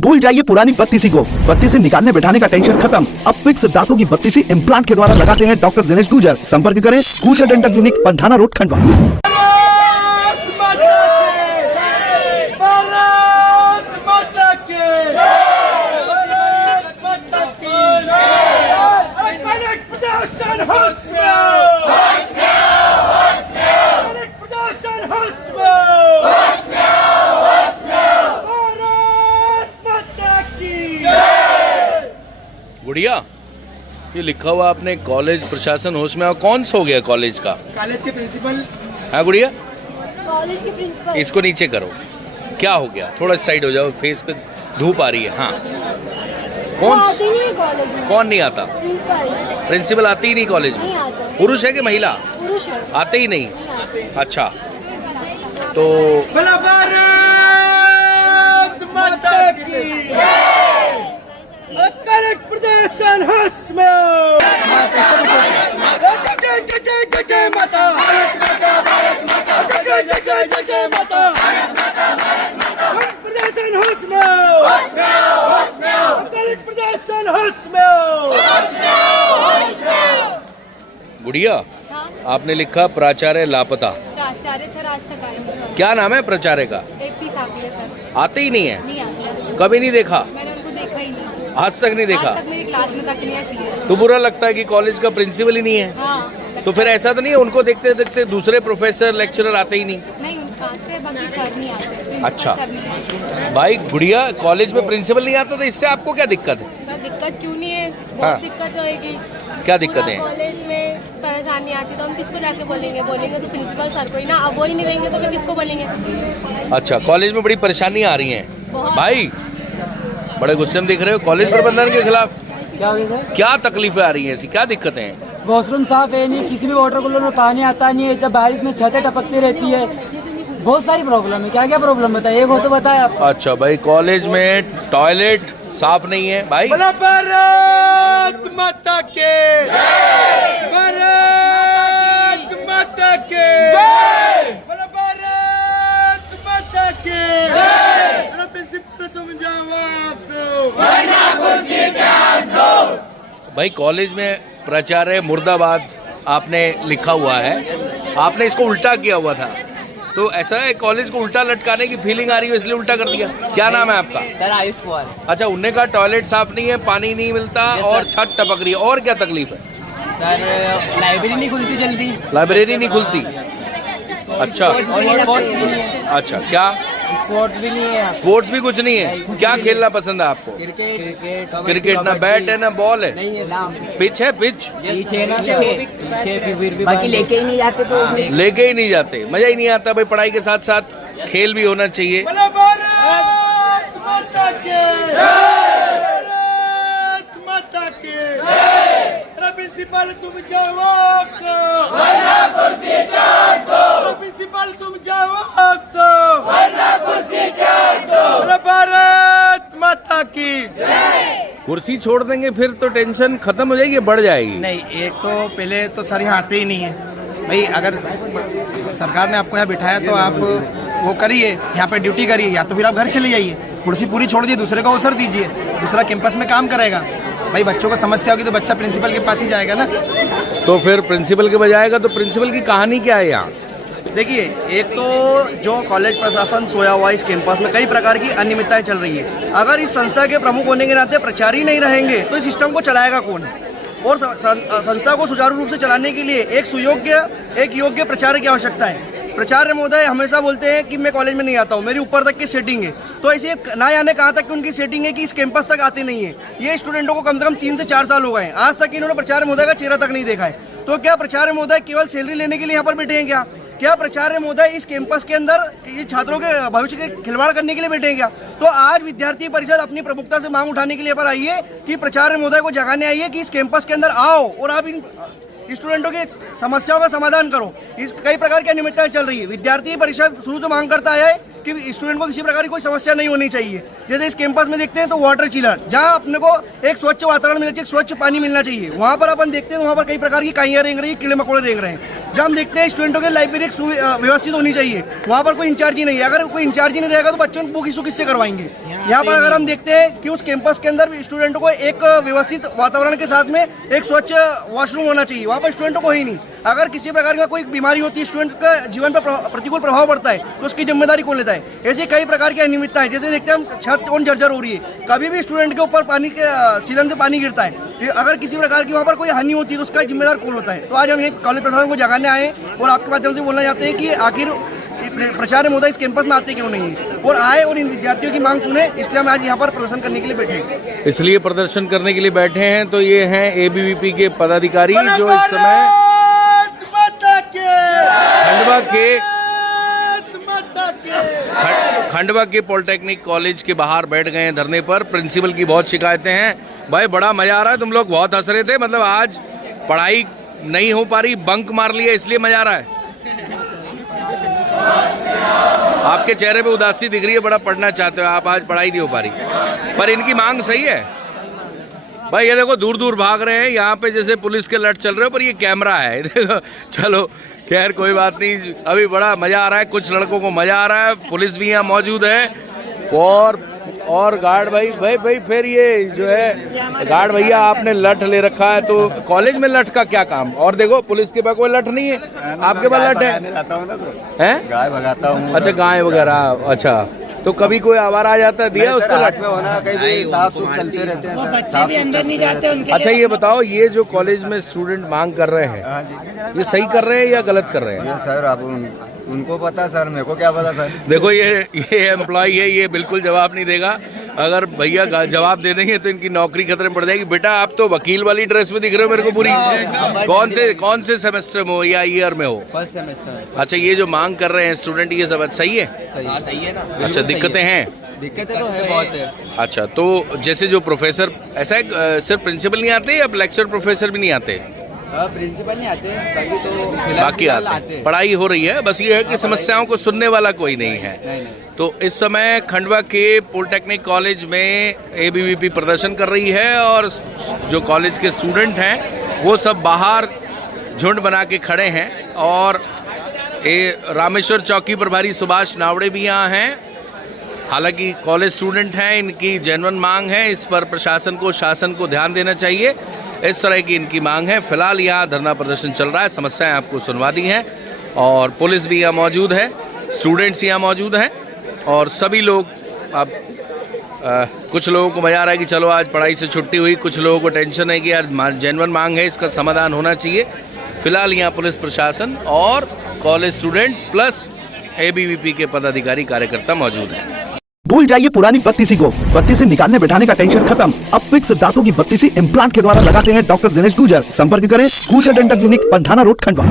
भूल जाइए पुरानी बत्तीसी को। बत्तीसी निकालने बैठाने का टेंशन खत्म। अब फिक्स दांतों की बत्तीसी इम्प्लांट के द्वारा लगाते हैं डॉक्टर दिनेश गुजर। संपर्क करें गुजर dental clinic, Pandhana road, Khandwa. गुड़िया, ये लिखा हुआ आपने कॉलेज प्रशासन होश में, कौन सा हो गया कॉलेज का? कॉलेज के प्रिंसिपल। हाँ गुड़िया, कॉलेज के प्रिंसिपल। इसको नीचे करो। क्या हो गया? थोड़ा साइड हो जाओ, फेस पे धूप आ रही है। हाँ, कौन आते नहीं है कॉलेज में। कौन नहीं आता? प्रिंसिपल आती ही नहीं कॉलेज में। पुरुष है कि महिला? पुरुष है। आते ही नहीं। अच्छा, तो प्रदर्शन गुड़िया, हाँ? आपने लिखा प्राचार्य लापता। प्राचार्य सर आज तक आए नहीं। क्या नाम है प्राचार्य का? AP साहब है सर। आते ही नहीं है? नहीं आते। कभी नहीं देखा? मैंने उनको देखा ही नहीं। आज तक नहीं देखा? आज तक मेरी क्लास में तक नहीं है। तो बुरा लगता है कि कॉलेज का प्रिंसिपल ही नहीं है। हाँ। तो फिर ऐसा तो नहीं है उनको देखते देखते दूसरे प्रोफेसर लेक्चरर आते ही नहीं? नहीं, उनका से बाकी सर नहीं आते। अच्छा। सर नहीं आते। भाई गुड़िया, कॉलेज में प्रिंसिपल नहीं आता तो इससे आपको क्या दिक्कत है? सर दिक्कत क्यों नहीं है? हाँ। बहुत दिक्कत होएगी। क्या दिक्कत है? कॉलेज में परेशानी आती तो हम किसको जाके बोलेंगे? बोलेंगे तो प्रिंसिपल सर को ही ना। अब वो ही नहीं रहेंगे तो फिर किसको बोलेंगे? अच्छा, कॉलेज में बड़ी परेशानी आ रही है भाई, बड़े गुस्से में दिख रहे हो कॉलेज प्रबंधन के खिलाफ। क्या हो गया सर? क्या तकलीफें आ रही हैं ऐसी, क्या दिक्कतें हैं? वॉशरूम साफ है नहीं, किसी भी वाटर कूलर में पानी आता नहीं है, जब बारिश में छतें टपकती रहती है, बहुत सारी प्रॉब्लम है। क्या क्या प्रॉब्लम बताइए, एक हो तो बताए आप। अच्छा भाई, कॉलेज में टॉयलेट साफ नहीं है भाई। भारत माता के, भारत माता के, भारत माता के। प्रिंसिपल तुम जवाब दो, भाई कॉलेज में प्राचार्य मुर्दाबाद आपने लिखा हुआ है, आपने इसको उल्टा किया हुआ था। तो ऐसा है, कॉलेज को उल्टा लटकाने की फीलिंग आ रही है इसलिए उल्टा कर दिया। क्या नाम है आपका? सर आयुष कुमार। अच्छा, उनने कहा टॉयलेट साफ नहीं है, पानी नहीं मिलता और छत टपक रही है। और क्या तकलीफ है? सर लाइब्रेरी नहीं खुलती जल्दी। लाइब्रेरी नहीं खुलती? अच्छा अच्छा, क्या स्पोर्ट्स भी नहीं है। स्पोर्ट्स भी कुछ नहीं है? क्या खेलना पसंद है आपको? क्रिकेट ना बैट है ना बॉल है? पिच है? पिच बाकी लेके ही नहीं जाते तो लेके ही नहीं जाते, मजा ही नहीं आता भाई। पढ़ाई के साथ साथ खेल भी होना चाहिए। भारत माता के, भारत माता के। प्रिंसिपल तुम जवाब दो, प्रिंसिपल तुम जवाब दो, भारत माता की। कुर्सी छोड़ देंगे फिर तो टेंशन खत्म हो जाएगी, बढ़ जाएगी? नहीं, एक तो पहले तो सर यहाँ आते ही नहीं है भाई। अगर सरकार ने आपको यहाँ बिठाया तो आप वो करिए, यहाँ पे ड्यूटी करिए, या तो फिर आप घर चले जाइए। कुर्सी पूरी छोड़ दीजिए, दूसरे को अवसर दीजिए, दूसरा कैंपस में काम करेगा। भाई बच्चों को समस्या होगी तो बच्चा प्रिंसिपल के पास ही जाएगा ना। तो फिर प्रिंसिपल के बजाएगा तो प्रिंसिपल की कहानी क्या है यहाँ? देखिए, एक तो जो कॉलेज प्रशासन सोया हुआ है, इस कैंपस में कई प्रकार की अनियमितताएं चल रही है। अगर इस संस्था के प्रमुख होने के नाते प्राचार्य नहीं रहेंगे तो इस सिस्टम को चलाएगा कौन? और संस्था को सुचारू रूप से चलाने के लिए एक योग्य प्राचार्य की आवश्यकता है। प्राचार्य महोदय हमेशा बोलते हैं कि मैं कॉलेज में नहीं आता हूँ, मेरी ऊपर तक की सेटिंग है। तो ऐसे ना जाने कहाँ तक कि उनकी सेटिंग है कि इस कैंपस तक आते नहीं है। ये स्टूडेंटों को कम से कम 3 से 4 साल हो गए हैं, आज तक इन्होंने प्राचार्य महोदय का चेहरा तक नहीं देखा है। तो क्या प्राचार्य महोदय केवल सैलरी लेने के लिए यहाँ पर बैठे हैं क्या? क्या प्राचार्य महोदय इस कैंपस के अंदर ये छात्रों के भविष्य के खिलवाड़ करने के लिए बैठे हैं क्या? तो आज विद्यार्थी परिषद अपनी प्रमुखता से मांग उठाने के लिए पर आई है कि प्राचार्य महोदय को जगाने आई है कि इस कैंपस के अंदर आओ और आप स्टूडेंटों की समस्याओं का समाधान करो। इस कई प्रकार की अनियमितताएं चल रही है। विद्यार्थी परिषद शुरू से मांग करता है कि स्टूडेंट को किसी प्रकार की कोई समस्या नहीं होनी चाहिए। जैसे इस कैंपस में देखते हैं तो वाटर चिलर, जहां अपने को एक स्वच्छ वातावरण मिलना चाहिए, स्वच्छ पानी मिलना चाहिए, वहां पर अपन देखते हैं वहां पर कई प्रकार की काइयां रेंग रही है, कीड़े मकोड़े रेंग रहे हैं। जब हम देखते हैं स्टूडेंटों के लाइब्रेरी व्यवस्थित होनी चाहिए, वहाँ पर कोई इंचार्ज ही नहीं है। अगर कोई इंचार्ज ही नहीं रहेगा तो बच्चों को बुक इशू किससे करवाएंगे। यहाँ पर अगर हम देखते हैं कि उस कैंपस के अंदर स्टूडेंटों को एक व्यवस्थित वातावरण के साथ में एक स्वच्छ वॉशरूम होना चाहिए, वहाँ पर स्टूडेंटों को ही नहीं। अगर किसी प्रकार का कोई बीमारी होती है, स्टूडेंट का जीवन पर प्रतिकूल प्रभाव पड़ता है, तो उसकी जिम्मेदारी कौन लेता है। ऐसी कई प्रकार की अनियमितताएं, जैसे देखते हैं हम छत और जर्जर हो रही है, कभी भी स्टूडेंट के ऊपर पानी के सीलन से पानी गिरता है, अगर किसी प्रकार की वहाँ पर कोई हानि होती है तो उसका जिम्मेदार कौन होता है। तो आज हम ये कॉलेज प्रशासन को जगाने आए हैं और आपके माध्यम से बोलना चाहते हैं कि आखिर प्राचार्य महोदय इस कैंपस में आते क्यों नहीं है और आए और इन विद्यार्थियों की मांग सुने। इसलिए हम आज यहाँ पर प्रदर्शन करने के लिए बैठे हैं। इसलिए प्रदर्शन करने के लिए बैठे हैं। तो ये हैं एबीवीपी के पदाधिकारी जो इस समय खंडवा के पॉलिटेक्निक कॉलेज के बाहर बैठ गए हैं धरने पर। प्रिंसिपल की बहुत शिकायतें हैं। भाई बड़ा मजा आ रहा है, तुम लोग बहुत हंस रहे थे, मतलब आज पढ़ाई नहीं हो पा रही, बंक मार लिया इसलिए मजा आ रहा है। आपके चेहरे पे उदासी दिख रही है, बड़ा पढ़ना चाहते हो आप, आज पढ़ाई नहीं हो पा रही। पर इनकी मांग सही है भाई। ये देखो दूर दूर भाग रहे हैं, यहाँ पे जैसे पुलिस के लट चल रहे हो, पर ये कैमरा है देखो। चलो खैर कोई बात नहीं, अभी बड़ा मजा आ रहा है, कुछ लड़कों को मजा आ रहा है, पुलिस भी यहाँ मौजूद है और गार्ड भाई फिर ये जो है गार्ड भैया आपने लठ ले रखा है, तो कॉलेज में लठ का क्या काम। और देखो पुलिस के पास कोई लठ नहीं है, आपके पास लठ है। गाय भगाता हूँ। अच्छा गाय वगैरह, अच्छा तो कभी कोई आवारा आ जाता है, दिया उसको लठ में होना, कहीं साफ सुफ चलते रहते हैं, बच्चे भी अंदर नहीं जाते उनके। अच्छा ये बताओ, ये जो कॉलेज में स्टूडेंट मांग कर रहे हैं, ये सही कर रहे हैं या गलत कर रहे हैं। सर अब उनको पता, सर मेरे को क्या पता सर। देखो ये एम्प्लॉय है, ये बिल्कुल जवाब नहीं देगा। अगर भैया जवाब दे देंगे तो इनकी नौकरी खतरे में पड़ जाएगी। बेटा आप तो वकील वाली ड्रेस में दिख रहे हो मेरे को पूरी। कौन से सेमेस्टर में हो या ईयर में हो। First semester. अच्छा ये जो मांग कर रहे हैं स्टूडेंट, ये सब सही है। सही है ना। अच्छा दिक्कतें हैं। दिक्कतें तो है, बहुत है। अच्छा तो जैसे जो प्रोफेसर, ऐसा है सिर्फ प्रिंसिपल नहीं आते या लेक्चर प्रोफेसर भी नहीं आते। प्रिंसिपल नहीं आते, बाकी आते। पढ़ाई हो रही है, बस ये है कि समस्याओं को सुनने वाला कोई नहीं है। तो इस समय खंडवा के पॉलिटेक्निक कॉलेज में एबीवीपी प्रदर्शन कर रही है और जो कॉलेज के स्टूडेंट हैं वो सब बाहर झुंड बना के खड़े हैं। और रामेश्वर चौकी प्रभारी सुभाष नावड़े भी यहाँ हैं। हालांकि कॉलेज स्टूडेंट हैं, इनकी जेन्युइन मांग है, इस पर प्रशासन को, शासन को ध्यान देना चाहिए। इस तरह की इनकी मांग है। फिलहाल यहाँ धरना प्रदर्शन चल रहा है, समस्याएं आपको सुनवा दी हैं और पुलिस भी यहाँ मौजूद है, स्टूडेंट्स यहाँ मौजूद हैं और सभी लोग। अब कुछ लोगों को मजा आ रहा है कि चलो आज पढ़ाई से छुट्टी हुई, कुछ लोगों को टेंशन है कि यार जेन्युइन मांग है, इसका समाधान होना चाहिए। फिलहाल यहाँ पुलिस प्रशासन और कॉलेज स्टूडेंट प्लस एबीवीपी के पदाधिकारी कार्यकर्ता मौजूद हैं। भूल जाइए पुरानी बत्तीसी को, बत्तीसी निकालने बैठाने का टेंशन खत्म। अब फिक्स दांतों की बत्तीसी इम्प्लांट के द्वारा लगाते हैं डॉक्टर दिनेश गुजर। संपर्क करें गुजर dental clinic, Pandhana road, Khandwa.